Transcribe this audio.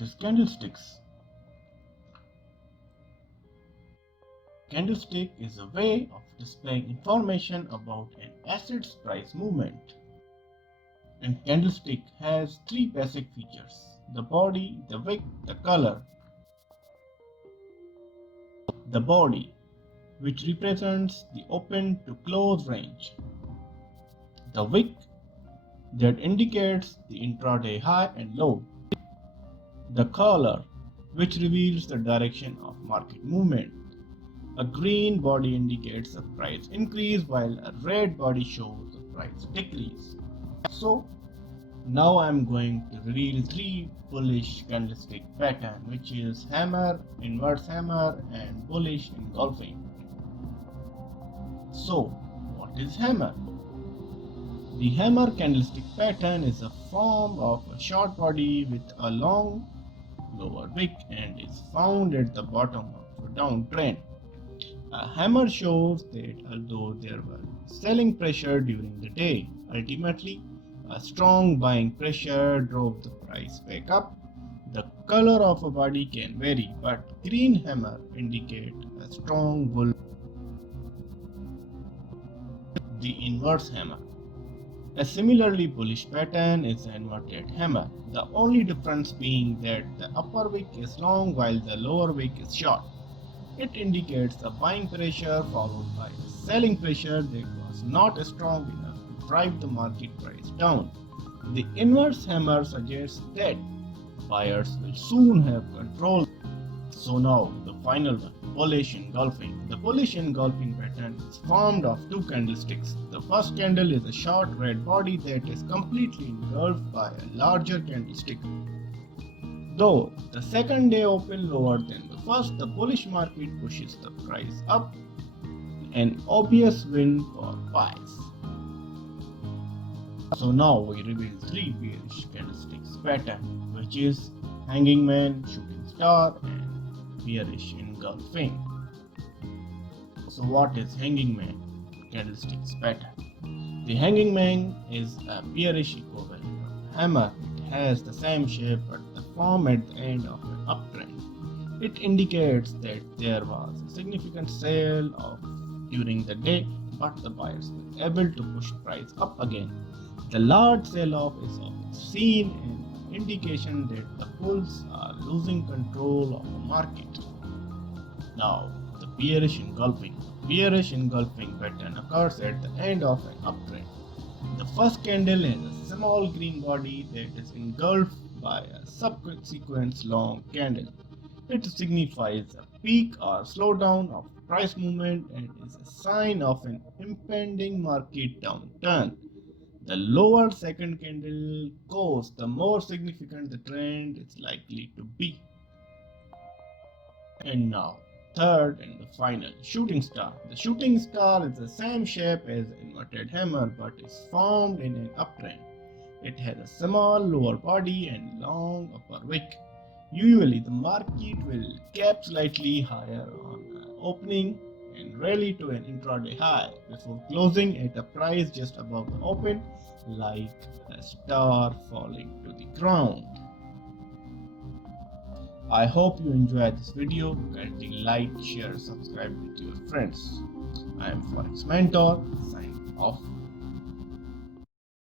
What is candlesticks? Candlestick is a way of displaying information about an asset's price movement. And candlestick has three basic features: the body, the wick, the color. The body, which represents the open to close range. The wick, that indicates the intraday high and low. The color, which reveals the direction of market movement. A green body indicates a price increase while a red body shows a price decrease. So now I am going to reveal three bullish candlestick pattern, which is hammer, inverse hammer and bullish engulfing. So what is hammer? The hammer candlestick pattern is a form of a short body with a long lower wick and is found at the bottom of a downtrend. A hammer shows that although there was selling pressure during the day, ultimately a strong buying pressure drove the price back up. The color of a body can vary, but green hammer indicate a strong bull. The inverse hammer. A similarly bullish pattern is an inverted hammer, the only difference being that the upper wick is long while the lower wick is short. It indicates a buying pressure followed by a selling pressure that was not strong enough to drive the market price down. The inverse hammer suggests that buyers will soon have control. So now the final one, bullish engulfing. The bullish engulfing pattern is formed of two candlesticks. The first candle is a short red body that is completely engulfed by a larger candlestick. Though the second day opened lower than the first, the bullish market pushes the price up, an obvious win for buyers. So now we reveal three bearish candlesticks pattern, which is hanging man, shooting star and bearish engulfing. So what is hanging man candlesticks pattern? The hanging man is a bearish equivalent of hammer. It has the same shape but the form at the end of an uptrend. It indicates that there was a significant sale during the day, but the buyers were able to push price up again. The large sell-off is often seen an indication that the bulls are losing control of the market. Now, the bearish engulfing. Bearish engulfing pattern occurs at the end of an uptrend. The first candle has a small green body that is engulfed by a subsequent long candle. It signifies a peak or slowdown of price movement and is a sign of an impending market downturn. The lower second candle goes, the more significant the trend is likely to be. And now, third and the final, shooting star. The shooting star is the same shape as an inverted hammer but is formed in an uptrend. It has a small lower body and long upper wick. Usually the market will cap slightly higher on opening and rally to an intraday high before closing at a price just above the open, like a star falling to the ground. I hope you enjoyed this video. Kindly like, share, subscribe with your friends. I am Forex Mentor, signing off.